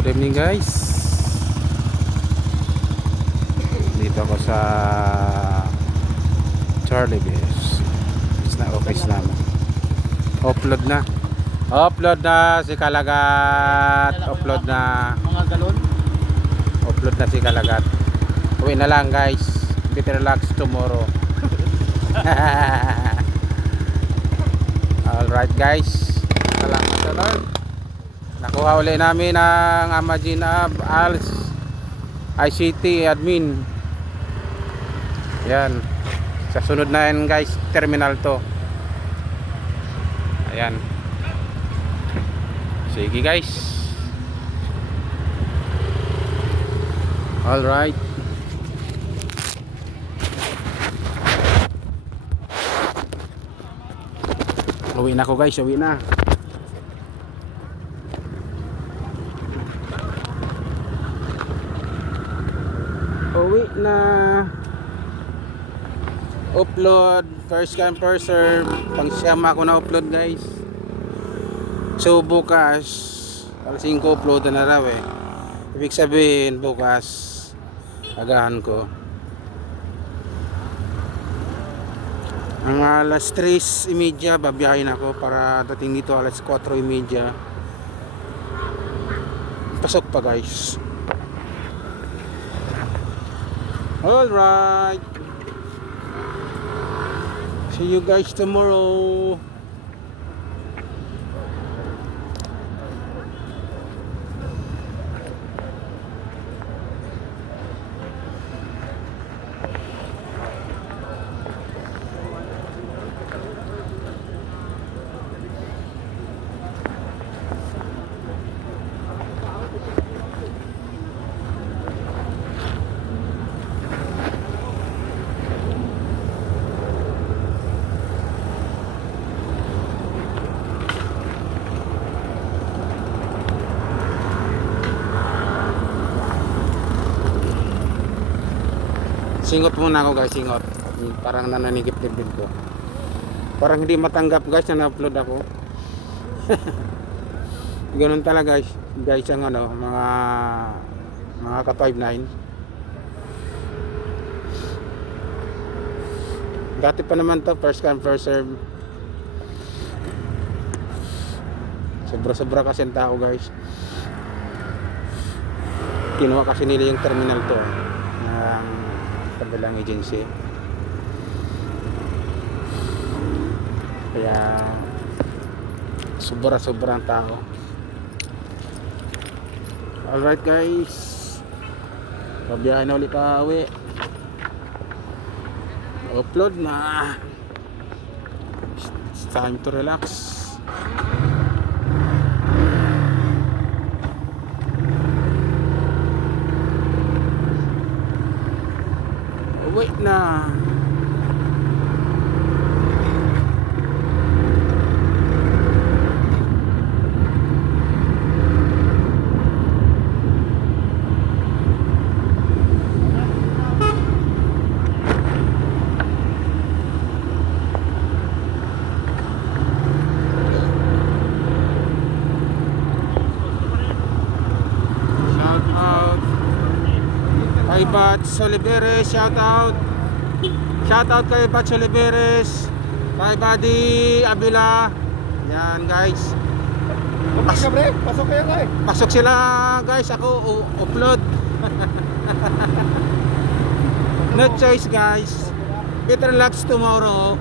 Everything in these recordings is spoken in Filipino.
Good evening guys. Dito ako sa Charlie Base. It's na office namin. Upload na. Upload na si Kalagat. Upload na. Mga galon. Upload na si Kalagat. Uwi na lang guys. Better relax tomorrow. Alright guys. Salamat sa Lord. Nakuha uli namin ang Amazon Als ICT admin. Yan. Sa sunod na yan guys, terminal to. Ayan. Sige guys. Alright. Uwi na ako guys, uwi na. Uwi na. Upload first come first serve. Pang siyam ako na upload guys. So bukas alas 5 upload na raw eh. Ibig sabihin bukas agahan ko. Ang alas 3:30 babiyahin ako para dating dito alas 4:30. Pasok pa guys. Alright. See you guys tomorrow. Singot muna ako guys, singot. Parang nananigip dibdib ko. Parang hindi matanggap guys na na-upload ako. Ganun talaga guys. Guys ang ano, mga ka-59. Dati pa naman to, first come first serve. Sobra-sobra kasi ang tao guys. Kinuha kasi nila yung terminal to ng kabilang agency. Kaya sobra-sobrang tao. Alright guys, pabiyahin na ulit pa uwi. Upload na. It's time to relax. Uwi na. Kay Bats Oliveres, shout out kay Bats Oliveres, kay Buddy Abila. Yan guys, Pasok kayo kay. pasok sila guys, ako upload. No choice guys, better relax tomorrow.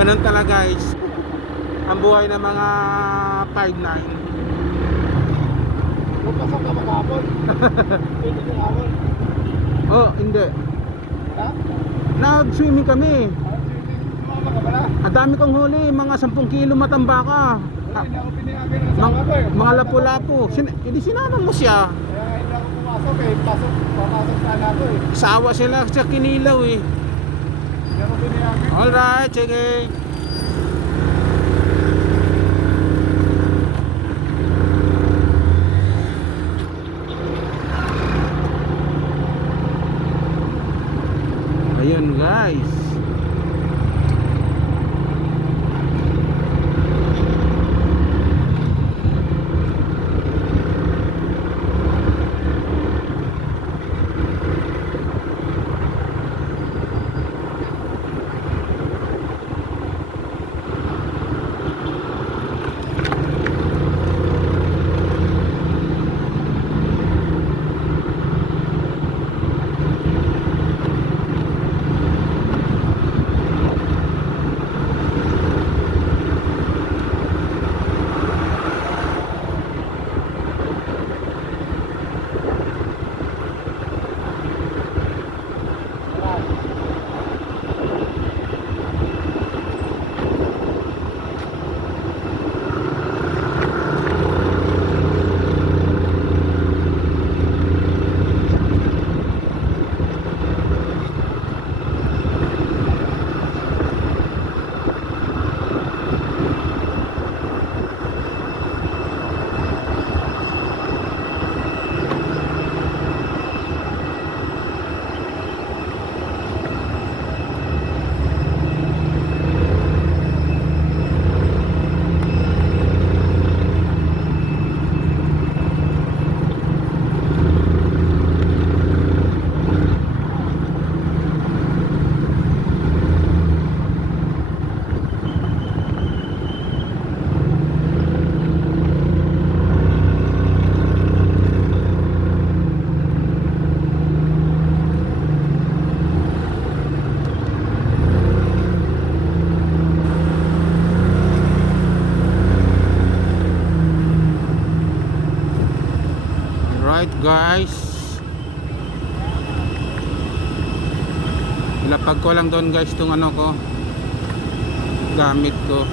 Ganun talaga guys ang buhay ng mga 59. Pasok ka maghapon. Pwede yung hapon. Oh, hindi. Ha? Nag-swimming kami. Sumama ka ba na? Ang dami kong huli, mga 10 kilo matambaka. Wala, hindi ako pinayagan ng asawa ko eh. Mga lapu-lapu. Hindi sinama mo siya. Kaya hindi ako pumasok eh. Papasok sana ako eh. Sawa sila sa kinilaw eh. Hindi ako pinayagan. Alright, sige. Ayun guys. Alright guys, ilapag ko lang doon guys itong ano ko, gamit ko.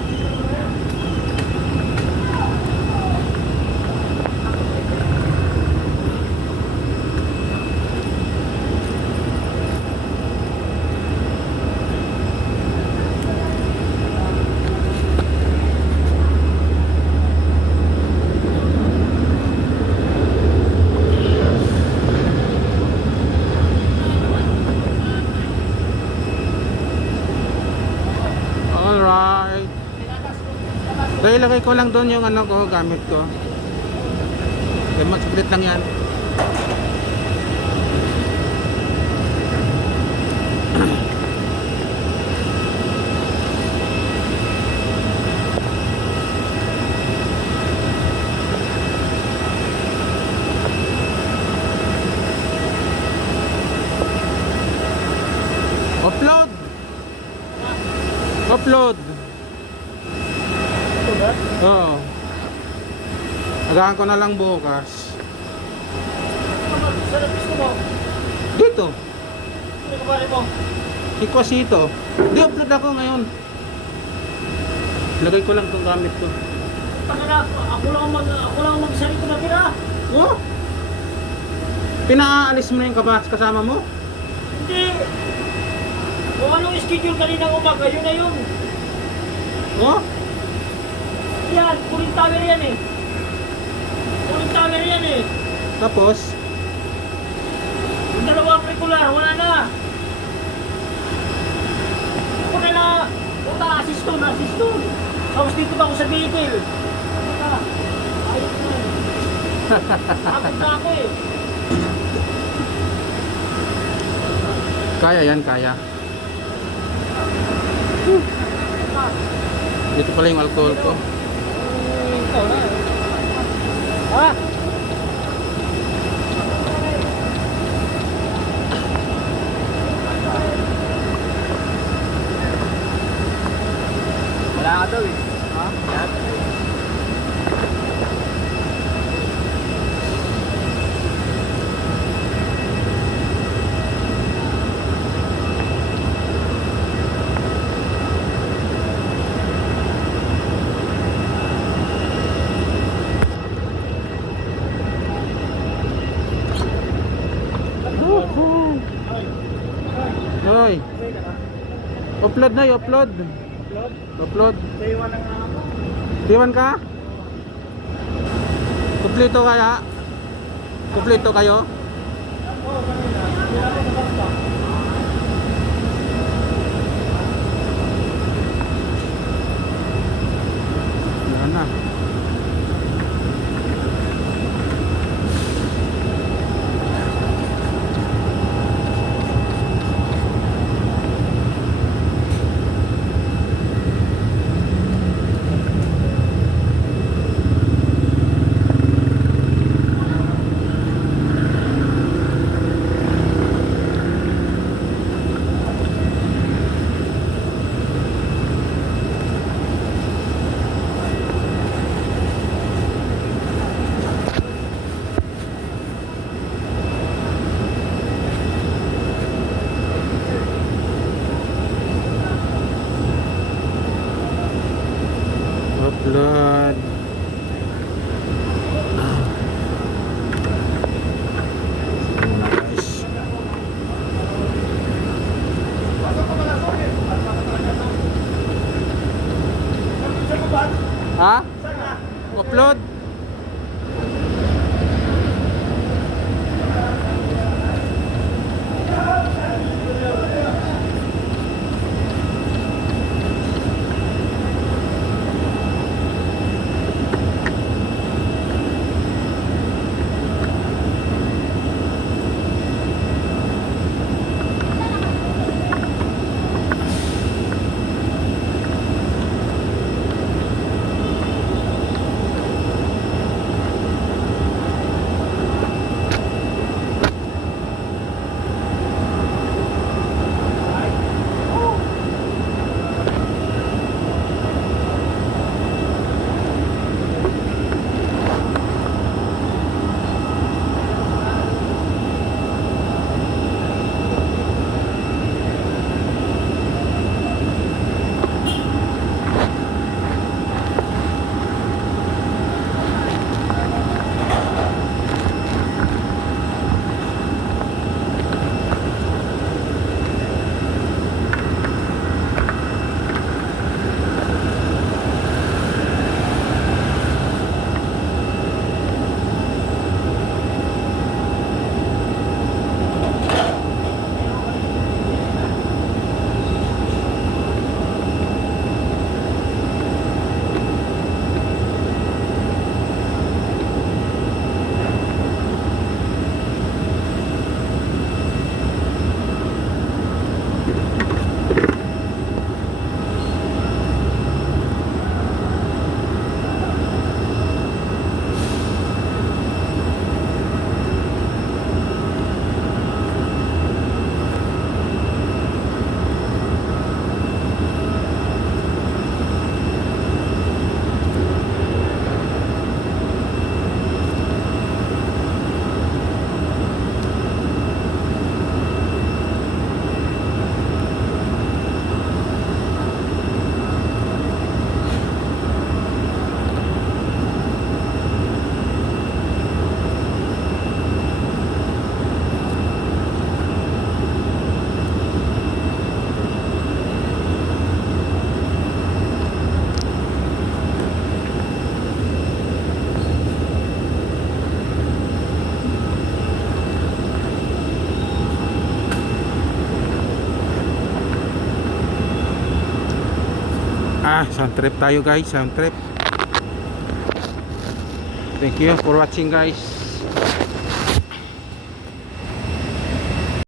Alright. So ilagay ko lang doon yung ano ko, gamit ko. Okay, magsiglit lang yan. Upload. Upload. Oo. Agahan ko na lang bukas. Saan gusto mo? Dito. Ano ka bari mo? Ikwasito. Di upload ako ngayon. Lagay ko lang itong gamit ko. Ako lang mag-sarito na tira. Oh? Pinaalis mo na yung kasama mo? Hindi. Kung anong schedule kaninang umaga, yun na yun. Oh? Yan, Cooling Tower yan eh. Cooling Tower yan eh. Tapos? Yung dalawang regular, wala na. Ako na punta, assist doon. Tapos dito ba ako sa vehicle? Punta, ayos na eh. Takot na ako eh. Kaya yan, kaya. Dito pala yung alcohol ko. Ikaw na. Ha? Wala ka daw eh. Ha? Yan. Hoy. Upload na, upload. Upload. Iwan ng ako. Diwan ka? Kumpleto kaya? Kumpleto kayo? Oo, kanina. Wala ko sa basta. Yan na. Upload. Nice. Ha? Upload. Sound trip tayo guys, sound trip. Thank you for watching guys.